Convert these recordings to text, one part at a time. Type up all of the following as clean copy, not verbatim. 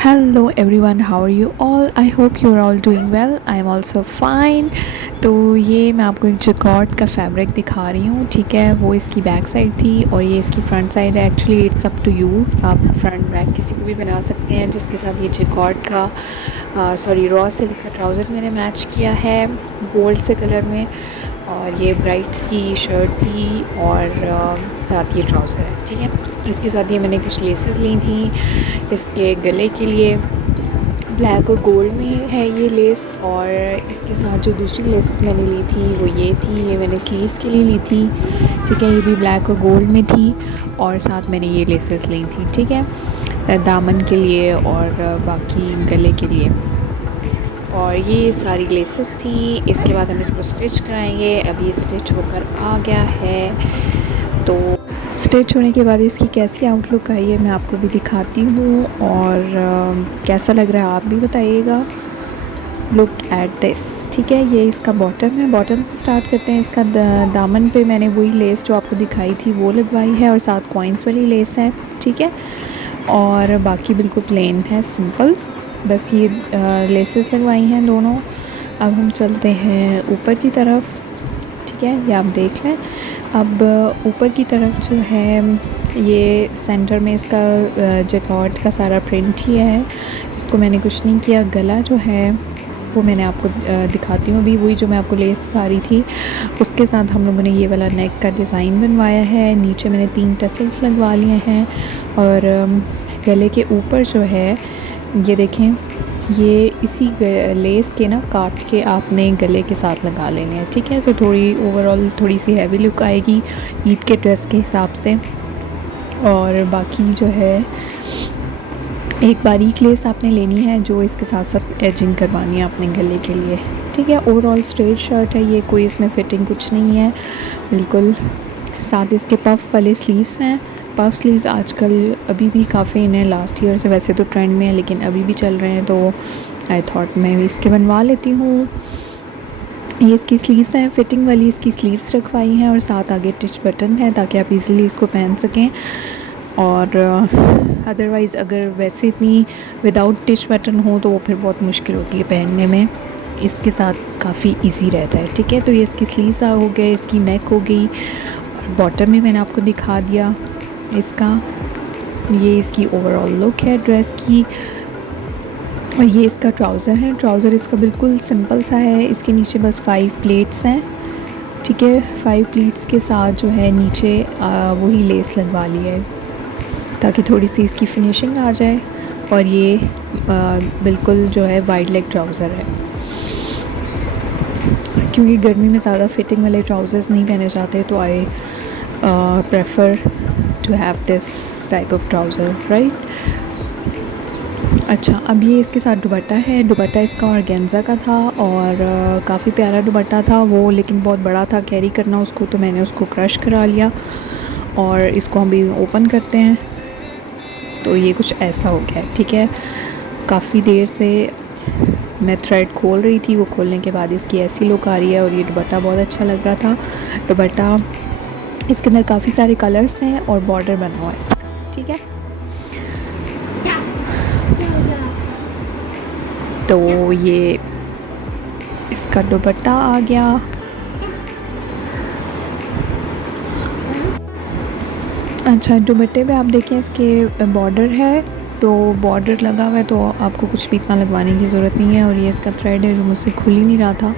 Hello everyone, how are you all? I hope you're all doing well. I am also fine. तो ये मैं आपको एक Jaccard का फैब्रिक दिखा रही हूँ, ठीक है। वो इसकी बैक साइड थी और ये इसकी फ्रंट साइड है। Actually it's up to you, आप फ्रंट बैक किसी को भी बना सकते हैं। जिसके साथ ये जैकार्ड का रॉ सिल्क का ट्राउज़र मैंने मैच किया है गोल्ड से कलर में, और ये ब्राइट्स की शर्ट थी और साथ ये ट्राउज़र है, ठीक है। इसके साथ ये मैंने कुछ लेसेस ली थी इसके गले के लिए। ब्लैक और गोल्ड में है ये लेस, और इसके साथ जो दूसरी लेसेस मैंने ली थी वो ये थी। ये मैंने स्लीव्स के लिए ली थी, ठीक है। ये भी ब्लैक और गोल्ड में थी, और साथ मैंने ये लेसेस ली थी, ठीक है, दामन के लिए और बाकी गले के लिए। और ये सारी लेसेस थी। इसके बाद हम इसको स्टिच कराएंगे। अब ये स्टिच होकर आ गया है, तो स्टिच होने के बाद इसकी कैसी आउटलुक आई है मैं आपको भी दिखाती हूँ, और कैसा लग रहा है आप भी बताइएगा। लुक एट दिस, ठीक है। ये इसका बॉटम है। बॉटम से स्टार्ट करते हैं। इसका दामन पे मैंने वही लेस जो आपको दिखाई थी वो लगवाई है, और साथ कॉइन्स वाली लेस है, ठीक है। और बाकी बिल्कुल प्लेन है, सिंपल, बस ये लेसेस लगवाई हैं दोनों। अब हम चलते हैं ऊपर की तरफ, ठीक है। ये आप देख लें। अब ऊपर की तरफ जो है ये सेंटर में इसका जैकार्ड का सारा प्रिंट ही है। इसको मैंने कुछ नहीं किया। गला जो है वो मैंने आपको दिखाती हूँ अभी। वही जो मैं आपको लेस दिखा रही थी उसके साथ हम लोगों ने ये वाला नेक का डिज़ाइन बनवाया है। नीचे मैंने 3 टसल्स लगवा लिए हैं, और गले के ऊपर जो है ये देखें, ये इसी लेस के ना काट के आपने गले के साथ लगा लेने हैं, ठीक है। तो थोड़ी ओवरऑल थोड़ी सी हैवी लुक आएगी ईद के ड्रेस के हिसाब से। और बाकी जो है एक बारीक लेस आपने लेनी है जो इसके साथ साथ एजिंग करवानी है अपने गले के लिए, ठीक है। ओवरऑल स्ट्रेट शर्ट है ये, कोई इसमें फिटिंग कुछ नहीं है बिल्कुल। साथ इसके पफ वाले स्लीव्स हैं। पफ स्लीव्स आजकल अभी भी काफ़ी इन है, लास्ट ईयर से वैसे तो ट्रेंड में है लेकिन अभी भी चल रहे हैं, तो आई थॉट मैं भी इसके बनवा लेती हूँ। ये इसकी स्लीव्स हैं, फिटिंग वाली इसकी स्लीव्स रखवाई हैं, और साथ आगे टिच बटन है ताकि आप इजीली इसको पहन सकें। और अदरवाइज़ अगर वैसे इतनी विदाउट टिच बटन हो तो वो फिर बहुत मुश्किल होती है पहनने में। इसके साथ काफ़ी इजी रहता है, ठीक है। तो ये इसकी स्लीव्स हो गए, इसकी नेक हो गई, और बॉटम में मैंने आपको दिखा दिया इसका। ये इसकी ओवरऑल लुक है ड्रेस की। और ये इसका ट्राउज़र है। ट्राउज़र इसका बिल्कुल सिंपल सा है। इसके नीचे बस 5 प्लेट्स हैं, ठीक है। 5 प्लेट्स के साथ जो है नीचे वही लेस लगवा ली है ताकि थोड़ी सी इसकी फिनिशिंग आ जाए। और ये बिल्कुल जो है वाइड लेग ट्राउज़र है, क्योंकि गर्मी में ज़्यादा फिटिंग वाले ट्राउज़र्स नहीं पहने जाते, तो I prefer to have this type of trouser, right. अच्छा, अब ये इसके साथ दुपट्टा है। दुपट्टा इसका ऑर्गेन्जा का था, और काफ़ी प्यारा दुपट्टा था वो, लेकिन बहुत बड़ा था कैरी करना उसको, तो मैंने उसको क्रश करा लिया। और इसको हम भी ओपन करते हैं, तो ये कुछ ऐसा हो गया, ठीक है। काफ़ी देर से मैं थ्रेड खोल रही थी, वो खोलने के बाद इसकी ऐसी लुक आ रही है। और ये दुपट्टा बहुत अच्छा लग रहा था। दुपट्टा इसके अंदर काफ़ी सारे कलर्स हैं और बॉर्डर बना हुआ है इसका, ठीक है। तो ये इसका दुपट्टा आ गया। अच्छा, दुपट्टे पे आप देखें इसके बॉर्डर है, तो बॉर्डर लगा हुआ है, तो आपको कुछ भी इतना लगवाने की ज़रूरत नहीं है। और ये इसका थ्रेड है जो मुझसे खुल ही नहीं रहा था,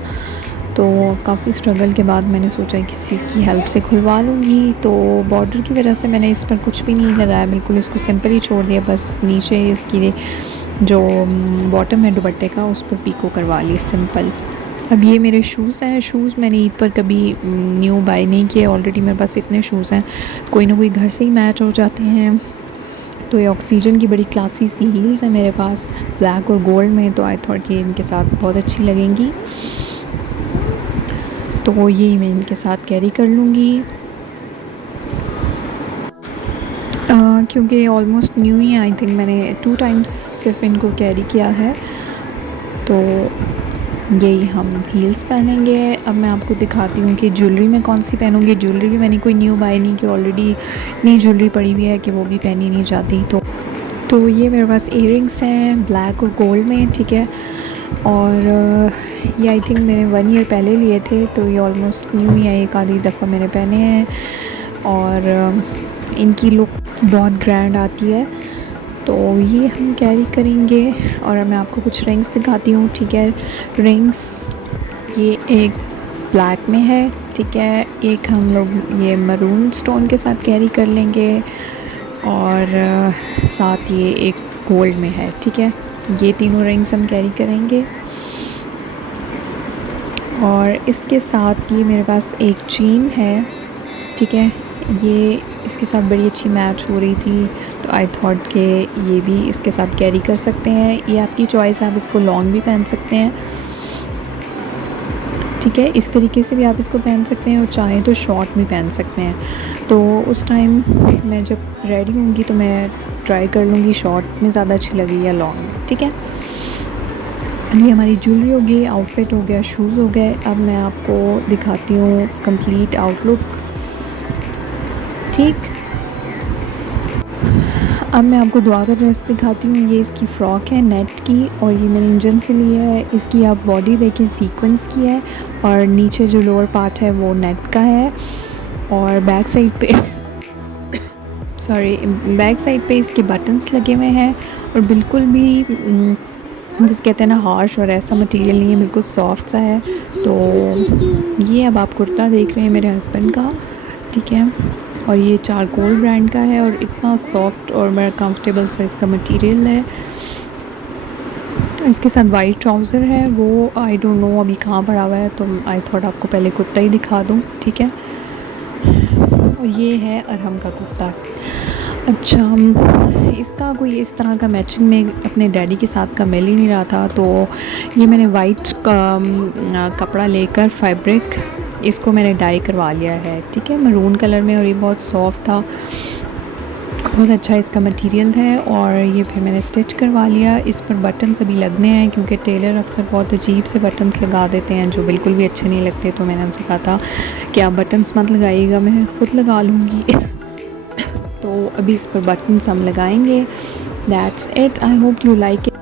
तो काफ़ी स्ट्रगल के बाद मैंने सोचा किसी की हेल्प से खुलवा लूँगी। तो बॉर्डर की वजह से मैंने इस पर कुछ भी नहीं लगाया, बिल्कुल इसको सिंपल ही छोड़ दिया। बस नीचे इसकी जो बॉटम है दुपट्टे का उस पर पीको करवा ली, सिंपल। अब ये मेरे शूज़ हैं। शूज़ मैंने ईद पर कभी न्यू बाय नहीं किए, ऑलरेडी मेरे पास इतने शूज़ हैं, कोई ना कोई घर से ही मैच हो जाते हैं। तो ये ऑक्सीजन की बड़ी क्लासी सी हील्स हैं मेरे पास, ब्लैक और गोल्ड में, तो आई थॉट ये इनके साथ बहुत अच्छी लगेंगी, तो ये मैं इनके साथ कैरी कर लूँगी। क्योंकि almost new he I think मैंने 2 टाइम्स सिर्फ इनको कैरी किया है, तो यही हम हील्स पहनेंगे। अब मैं आपको दिखाती हूँ कि ज्वेलरी में कौन सी पहनूँगी। ज्वेलरी भी मैंने कोई न्यू बाय नहीं की, ऑलरेडी इतनी ज्वेलरी पड़ी हुई है कि वो भी पहनी नहीं जाती। तो तो ये मेरे पास इयरिंग्स हैं ब्लैक और गोल्ड में, ठीक है। और ये आई थिंक मैंने 1 ईयर पहले लिए थे, तो ये ऑलमोस्ट न्यू ही है, एक आधी दफ़ा मैंने पहने हैं। और इनकी लुक बहुत ग्रैंड आती है, तो ये हम कैरी करेंगे। और मैं आपको कुछ रिंग्स दिखाती हूँ, ठीक है। रिंग्स ये एक ब्लैक में है, ठीक है। एक हम लोग ये मरून स्टोन के साथ कैरी कर लेंगे, और साथ ये एक गोल्ड में है, ठीक है। ये तीनों रिंग्स हम कैरी करेंगे। और इसके साथ ये मेरे पास एक चेन है, ठीक है। ये इसके साथ बड़ी अच्छी मैच हो रही थी, तो आई थॉट कि ये भी इसके साथ कैरी कर सकते हैं। ये आपकी चॉइस है, आप इसको लॉन्ग भी पहन सकते हैं, ठीक है। इस तरीके से भी आप इसको पहन सकते हैं, और चाहें तो शॉर्ट भी पहन सकते हैं। तो उस टाइम मैं जब रेडी होंगी तो मैं ट्राई कर लूँगी शॉर्ट में ज़्यादा अच्छी लगी या लॉन्ग में, ठीक है। ये हमारी ज्वेलरी हो गई, आउटफिट हो गया, शूज़ हो गए। अब मैं आपको दिखाती हूँ कंप्लीट आउटलुक, ठीक। अब मैं आपको दुआ का ड्रेस दिखाती हूँ। ये इसकी फ़्रॉक है नेट की, और ये मैंने इंजन से लिया है। इसकी आप बॉडी देखिए सीक्वेंस की है, और नीचे जो लोअर पार्ट है वो नेट का है। और बैक साइड पे बैक साइड पे इसके बटन्स लगे हुए हैं, और बिल्कुल भी जिस कहते हैं ना हार्श और ऐसा मटेरियल नहीं है, बिल्कुल सॉफ्ट सा है। तो ये अब आप कुर्ता देख रहे हैं मेरे हस्बैंड का, ठीक है। और ये चारकोल ब्रांड का है, और इतना सॉफ्ट और बड़ा कंफर्टेबल सा इसका मटेरियल है। इसके साथ वाइट ट्राउज़र है, वो आई डोंट नो अभी कहाँ पड़ा हुआ है, तो आई थॉट आपको पहले कुर्ता ही दिखा दूँ, ठीक है। और ये है अरहम का कुर्ता। अच्छा, इसका कोई इस तरह का मैचिंग में अपने डैडी के साथ का मिल ही नहीं रहा था, तो ये मैंने वाइट कपड़ा लेकर फैब्रिक इसको मैंने डाई करवा लिया है, ठीक है, मरून कलर में। और ये बहुत सॉफ्ट था, बहुत अच्छा इसका मटेरियल है। और ये फिर मैंने स्टिच करवा लिया। इस पर बटन्स अभी लगने हैं, क्योंकि टेलर अक्सर बहुत अजीब से बटन्स लगा देते हैं जो बिल्कुल भी अच्छे नहीं लगते। तो मैंने उनसे कहा था कि आप बटन्स मत लगाइएगा, मैं ख़ुद लगा लूँगी तो अभी इस पर बटन्स हम लगाएंगे। That's it, I hope you like it.